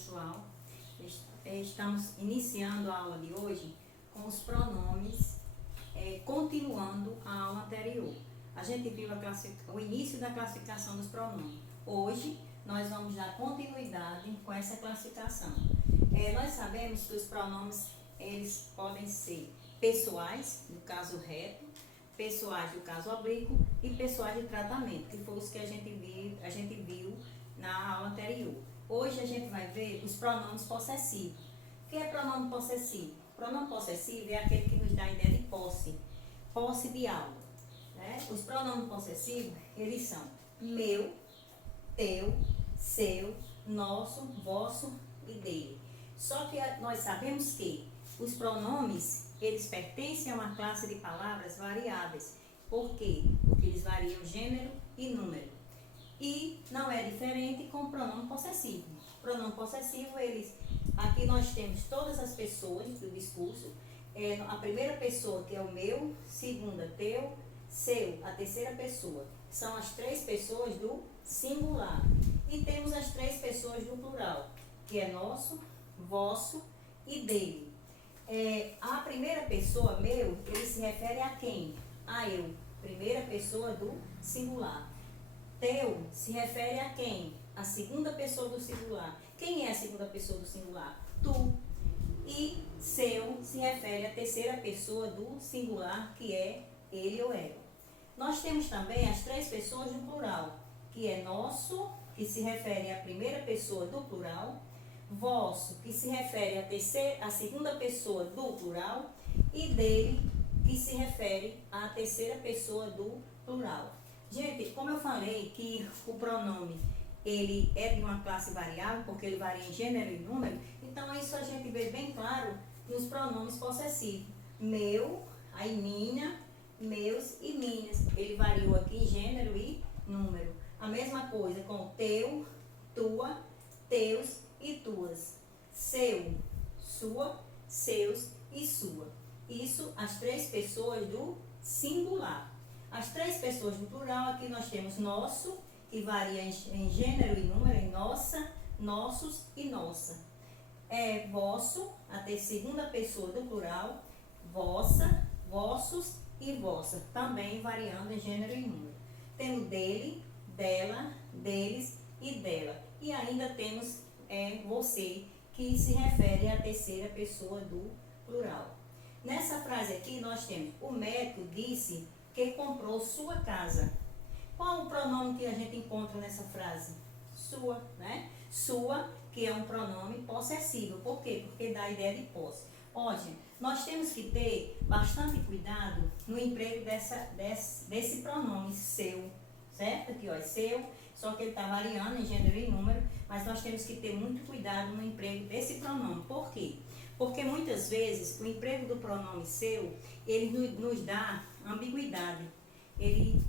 pessoal. Estamos iniciando a aula de hoje com os pronomes, continuando a aula anterior. A gente viu o início da classificação dos pronomes. Hoje nós vamos dar continuidade com essa classificação. Nós sabemos que os pronomes eles podem ser pessoais, no caso reto, pessoais do caso oblíquo e pessoais de tratamento, que foram os que a gente viu na aula anterior. Hoje a gente vai ver os pronomes possessivos. O que é pronome possessivo? Pronome possessivo é aquele que nos dá a ideia de posse de algo, né? Os pronomes possessivos, eles são meu, teu, seu, nosso, vosso e dele. Só que nós sabemos que os pronomes, eles pertencem a uma classe de palavras variáveis. Por quê? Porque eles variam gênero e número. E não é diferente com o pronome possessivo. O pronome possessivo, aqui nós temos todas as pessoas do discurso. A primeira pessoa, que é o meu, segunda, teu, seu, a terceira pessoa. São as três pessoas do singular. E temos as três pessoas do plural, que é nosso, vosso e dele. A primeira pessoa, meu, ele se refere a quem? A eu. Primeira pessoa do singular. Teu se refere a quem? A segunda pessoa do singular. Quem é a segunda pessoa do singular? Tu. E seu se refere à terceira pessoa do singular, que é ele ou ela. Nós temos também as três pessoas do plural, que é nosso, que se refere à primeira pessoa do plural, vosso, que se refere à segunda pessoa do plural, e dele, que se refere à terceira pessoa do plural. Gente, como eu falei que o pronome ele é de uma classe variável, porque ele varia em gênero e número, então isso a gente vê bem claro nos pronomes possessivos. Meu, aí minha, meus e minhas. Ele variou aqui em gênero e número. A mesma coisa com teu, tua, teus e tuas. Seu, sua, seus e sua. Isso as três pessoas do singular. As três pessoas do plural, aqui nós temos nosso, que varia em gênero e número, em nossa, nossos e nossa. Vosso, a segunda pessoa do plural, vossa, vossos e vossa, também variando em gênero e número. Temos dele, dela, deles e dela. E ainda temos você, que se refere à terceira pessoa do plural. Nessa frase aqui nós temos, o médico disse que comprou sua casa. Qual o pronome que a gente encontra nessa frase? Sua, né? Sua, que é um pronome possessivo. Por quê? Porque dá a ideia de posse. Gente, nós temos que ter bastante cuidado no emprego desse pronome seu, certo? Aqui, é seu, só que ele está variando em gênero e número, mas nós temos que ter muito cuidado no emprego desse pronome. Por quê? Porque muitas vezes o emprego do pronome seu, ele nos dá ambiguidade. E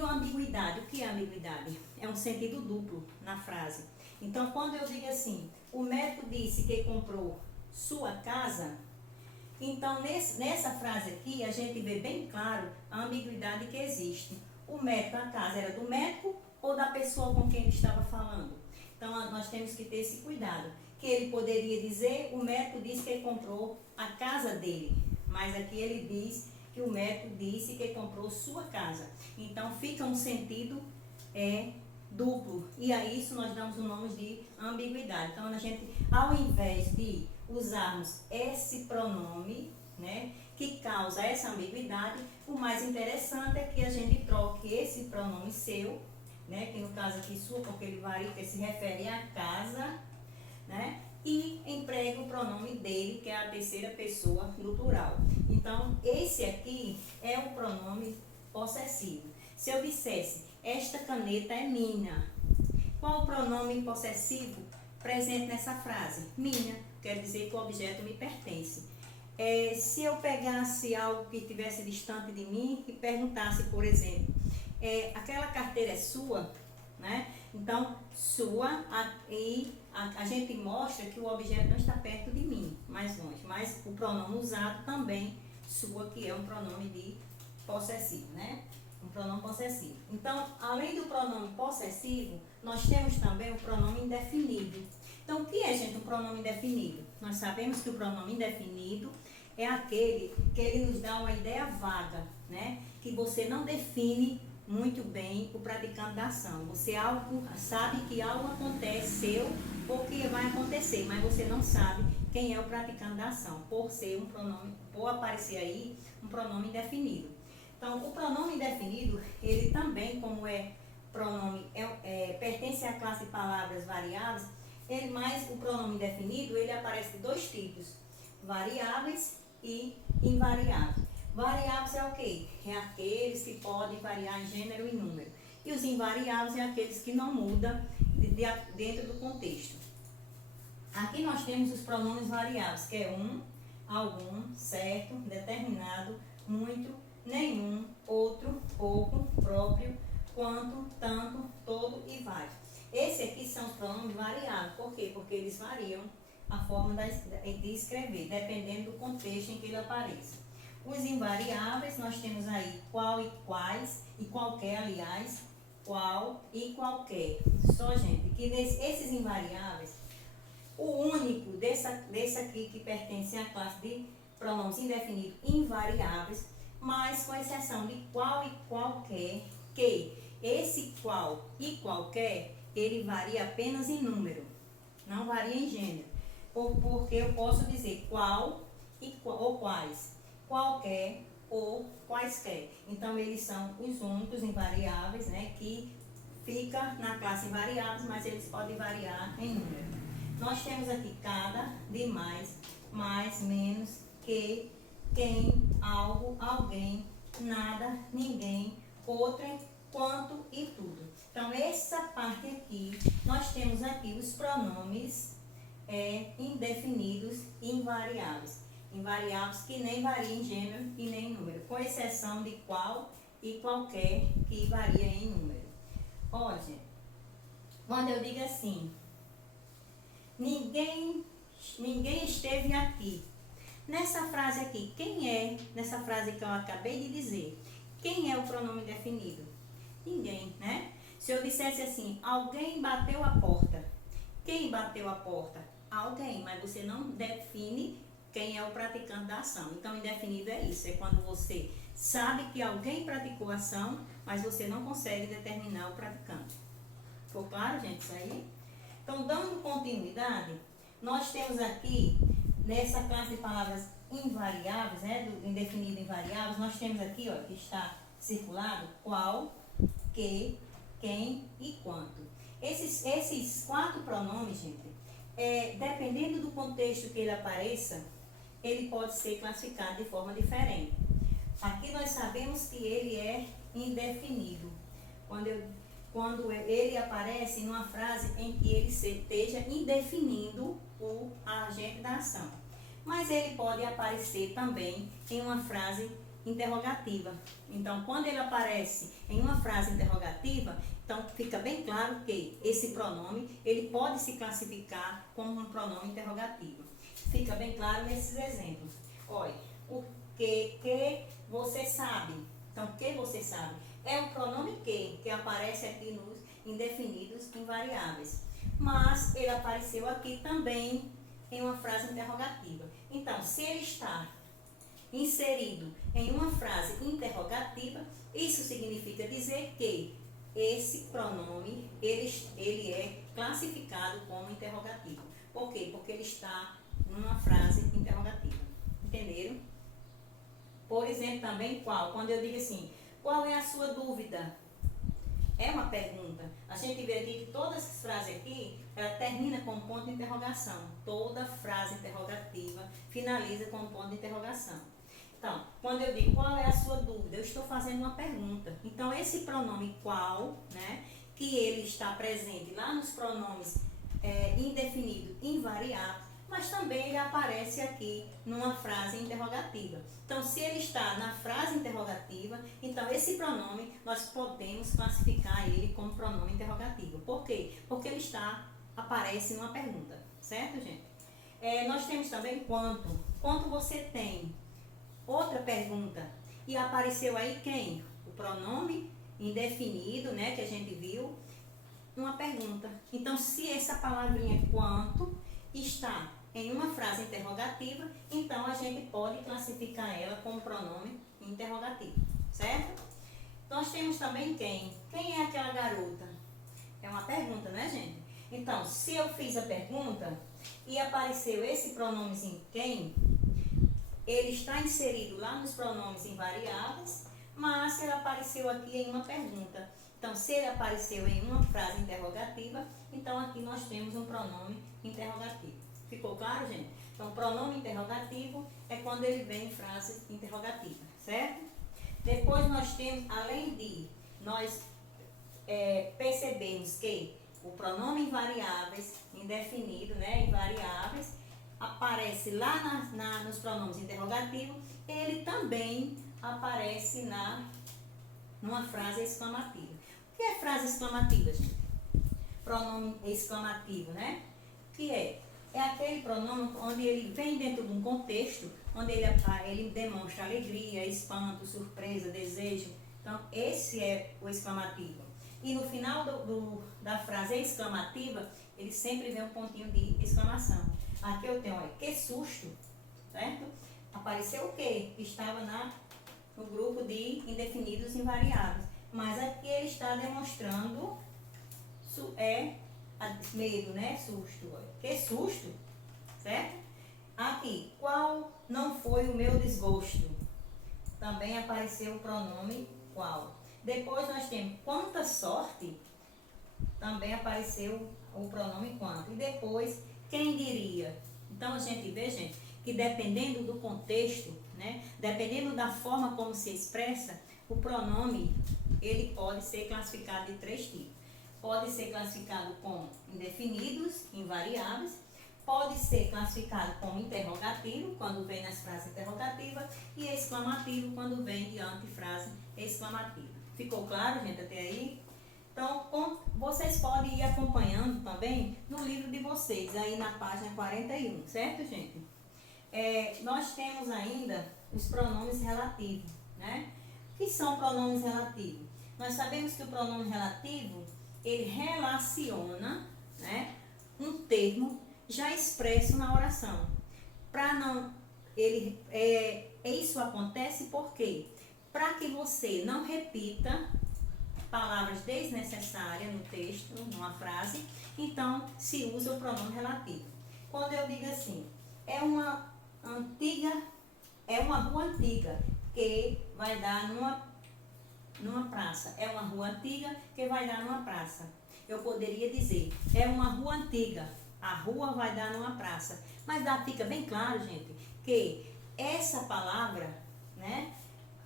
a ambiguidade, o que é ambiguidade? É um sentido duplo na frase. Então, quando eu digo assim, o médico disse que comprou sua casa, então nessa frase aqui a gente vê bem claro a ambiguidade que existe. O médico, a casa era do médico ou da pessoa com quem ele estava falando? Então, nós temos que ter esse cuidado. Que ele poderia dizer, o médico disse que ele comprou a casa dele, mas aqui ele diz que o médico disse que comprou sua casa. Então, fica um sentido duplo. E a isso nós damos o nome de ambiguidade. Então, a gente, ao invés de usarmos esse pronome, né, que causa essa ambiguidade, o mais interessante é que a gente troque esse pronome seu, né, que no caso aqui sua, porque ele varia, que se refere à casa, né, e emprega o pronome dele, que é a terceira pessoa do plural. Então, esse aqui é o pronome possessivo. Se eu dissesse, esta caneta é minha, qual o pronome possessivo presente nessa frase? Minha, quer dizer que o objeto me pertence. Se eu pegasse algo que estivesse distante de mim e perguntasse, por exemplo, aquela carteira é sua, né? Então, sua, a gente mostra que o objeto não está perto de mim, mais longe, mas o pronome usado também, sua, que é um pronome de possessivo, né? Um pronome possessivo. Então, além do pronome possessivo, nós temos também o pronome indefinido. Então, o que é, gente, um pronome indefinido? Nós sabemos que o pronome indefinido é aquele que ele nos dá uma ideia vaga, né? Que você não define muito bem o praticante da ação. Você sabe que algo aconteceu ou que vai acontecer, mas você não sabe quem é o praticante da ação, por ser um pronome, por aparecer aí um pronome indefinido. Então, o pronome indefinido, ele também, como é pronome, pertence à classe de palavras variáveis, mas o pronome indefinido, ele aparece de dois tipos, variáveis e invariáveis. Variáveis é o quê? É aqueles que podem variar em gênero e número. E os invariáveis é aqueles que não mudam dentro do contexto. Aqui nós temos os pronomes variáveis, que é um, algum, certo, determinado, muito, nenhum, outro, pouco, próprio, quanto, tanto, todo e vários. Esse aqui são os pronomes variáveis. Por quê? Porque eles variam a forma de escrever, dependendo do contexto em que ele apareça. Os invariáveis, nós temos aí qual e quais, e qualquer, aliás, qual e qualquer. Só, gente, que esses invariáveis, o único desse aqui que pertence à classe de pronomes indefinidos invariáveis, mas com exceção de qual e qualquer, que esse qual e qualquer, ele varia apenas em número, não varia em gênero. Porque eu posso dizer qual ou quais, qualquer ou quaisquer. Então, eles são os únicos invariáveis, né, que fica na classe invariáveis, mas eles podem variar em número. Nós temos aqui cada, demais, mais, menos, que, quem, algo, alguém, nada, ninguém, outrem, quanto e tudo. Então, essa parte aqui, nós temos aqui os pronomes indefinidos e invariáveis. Invariáveis que nem variam em gênero e nem em número, com exceção de qual e qualquer, que varia em número. Olha, quando eu digo assim, ninguém esteve aqui. Nessa frase aqui, quem é, nessa frase que eu acabei de dizer, quem é o pronome indefinido? Ninguém, né? Se eu dissesse assim, alguém bateu a porta. Quem bateu a porta? Alguém, mas você não define quem é o praticante da ação. Então, indefinido é isso, é quando você sabe que alguém praticou a ação, mas você não consegue determinar o praticante. Ficou claro, gente, isso aí? Então, dando continuidade, nós temos aqui, nessa classe de palavras invariáveis, né, do indefinido e invariáveis, nós temos aqui, ó, que está circulado, qual, que, quem e quanto. Esses quatro pronomes, gente, dependendo do contexto que ele apareça, ele pode ser classificado de forma diferente. Aqui nós sabemos que ele é indefinido. Quando ele aparece numa frase em que ele esteja indefinindo o agente da ação. Mas ele pode aparecer também em uma frase interrogativa. Então, quando ele aparece em uma frase interrogativa, então fica bem claro que esse pronome, ele pode se classificar como um pronome interrogativo. Fica bem claro nesses exemplos. Olha, o que você sabe. Então, que você sabe é um pronome que aparece aqui nos indefinidos invariáveis. Mas ele apareceu aqui também em uma frase interrogativa. Então, se ele está inserido em uma frase interrogativa, isso significa dizer que esse pronome, ele é classificado como interrogativo. Por quê? Porque ele está numa frase interrogativa. Entenderam? Por exemplo, também qual? Quando eu digo assim, qual é a sua dúvida? É uma pergunta. A gente vê aqui que todas as frases aqui, ela termina com um ponto de interrogação. Toda frase interrogativa finaliza com um ponto de interrogação. Então, quando eu digo qual é a sua dúvida, eu estou fazendo uma pergunta. Então, esse pronome qual, né, que ele está presente lá nos pronomes indefinido, invariável, mas também ele aparece aqui numa frase interrogativa. Então, se ele está na frase interrogativa, então esse pronome nós podemos classificar ele como pronome interrogativo. Por quê? Porque ele aparece numa pergunta, certo, gente? Nós temos também quanto. Quanto você tem? Outra pergunta. E apareceu aí quem? O pronome indefinido, né, que a gente viu, uma pergunta. Então, se essa palavrinha quanto está em uma frase interrogativa, então a gente pode classificar ela como pronome interrogativo, certo? Nós temos também quem? Quem é aquela garota? É uma pergunta, né, gente? Então, se eu fiz a pergunta e apareceu esse pronomezinho quem, ele está inserido lá nos pronomes invariáveis, mas ele apareceu aqui em uma pergunta. Então, se ele apareceu em uma frase interrogativa, então aqui nós temos um pronome interrogativo. Ficou claro, gente? Então, pronome interrogativo é quando ele vem em frase interrogativa, certo? Depois nós temos, além de nós percebermos que o pronome invariáveis, indefinido, né, invariáveis, aparece lá nos pronomes interrogativos, ele também aparece numa frase exclamativa. O que é frase exclamativa, gente? Pronome exclamativo, né? Que é aquele pronome onde ele vem dentro de um contexto, onde ele demonstra alegria, espanto, surpresa, desejo. Então, esse é o exclamativo. E no final da frase exclamativa, ele sempre vem um pontinho de exclamação. Aqui eu tenho, olha, que susto, certo? Apareceu o quê? Estava no grupo de indefinidos invariáveis. Mas aqui ele está demonstrando medo, né? Susto. Olha. Que susto, certo? Aqui, qual não foi o meu desgosto? Também apareceu o pronome qual. Depois nós temos quanta sorte, também apareceu o pronome quanto. E depois, quem diria? Então a gente vê, gente, que dependendo do contexto, né, dependendo da forma como se expressa, o pronome, ele pode ser classificado de 3 tipos. Pode ser classificado como indefinidos, invariáveis, pode ser classificado como interrogativo, quando vem nas frases interrogativas, e exclamativo, quando vem diante de frase exclamativa. Ficou claro, gente, até aí? Então, vocês podem ir acompanhando também no livro de vocês, aí na página 41, certo, gente? Nós temos ainda os pronomes relativos, né? O que são pronomes relativos? Nós sabemos que o pronome relativo, ele relaciona, né, um termo já expresso na oração. Isso acontece porque, para que você não repita palavras desnecessárias no texto, numa frase, então se usa o pronome relativo. Quando eu digo assim, é uma rua antiga que vai dar numa praça. É uma rua antiga que vai dar numa praça. Eu poderia dizer, é uma rua antiga, a rua vai dar numa praça. Mas fica bem claro, gente, que essa palavra, né,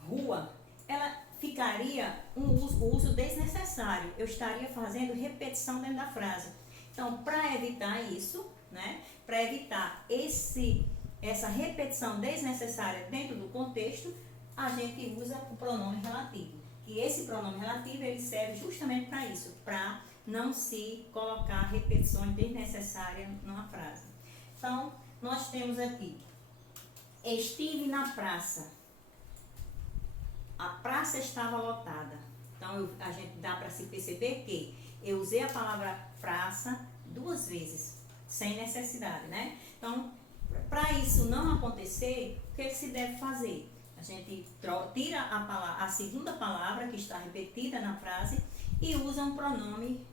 rua, ela ficaria o uso desnecessário. Eu estaria fazendo repetição dentro da frase. Então, para evitar isso, né, para evitar essa repetição desnecessária dentro do contexto, a gente usa o pronome relativo. E esse pronome relativo, ele serve justamente para isso, para não se colocar repetições desnecessárias numa frase. Então, nós temos aqui, estive na praça. A praça estava lotada. Então, a gente dá para se perceber que eu usei a palavra praça 2 vezes, sem necessidade, né? Então, para isso não acontecer, o que se deve fazer? A gente tira a segunda palavra que está repetida na frase e usa um pronome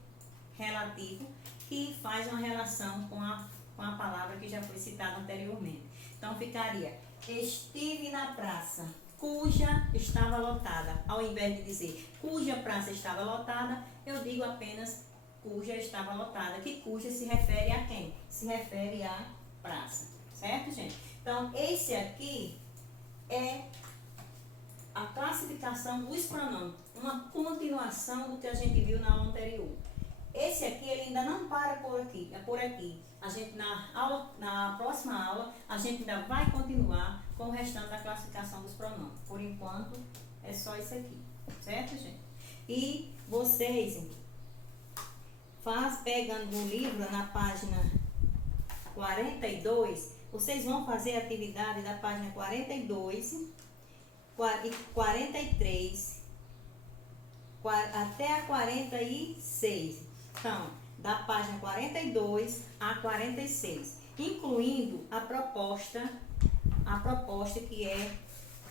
relativo que faz uma relação com a palavra que já foi citada anteriormente. Então, ficaria, estive na praça, cuja estava lotada. Ao invés de dizer cuja praça estava lotada, eu digo apenas cuja estava lotada, que cuja se refere a quem? Se refere à praça, certo, gente? Então, esse aqui é a classificação dos pronomes, uma continuação do que a gente viu na aula anterior. Esse aqui, ele ainda não para por aqui, é por aqui. A gente, na próxima aula, a gente ainda vai continuar com o restante da classificação dos pronomes. Por enquanto, é só isso aqui, certo, gente? E vocês, pegando no livro, na página 42, vocês vão fazer a atividade da página 42 e 43 até a 46. Então, da página 42 a 46, incluindo a proposta que é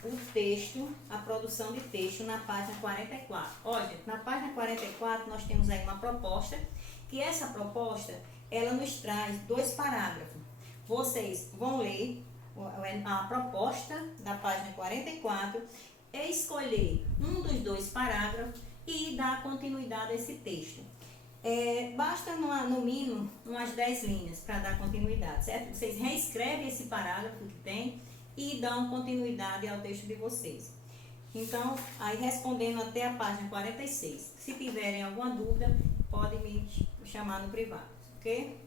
o texto, a produção de texto na página 44. Olha, na página 44 nós temos aí uma proposta, que essa proposta, ela nos traz 2 parágrafos. Vocês vão ler a proposta da página 44, escolher um dos 2 parágrafos e dar continuidade a esse texto. Basta no mínimo umas 10 linhas para dar continuidade, certo? Vocês reescrevem esse parágrafo que tem e dão continuidade ao texto de vocês. Então, aí respondendo até a página 46. Se tiverem alguma dúvida, podem me chamar no privado, ok?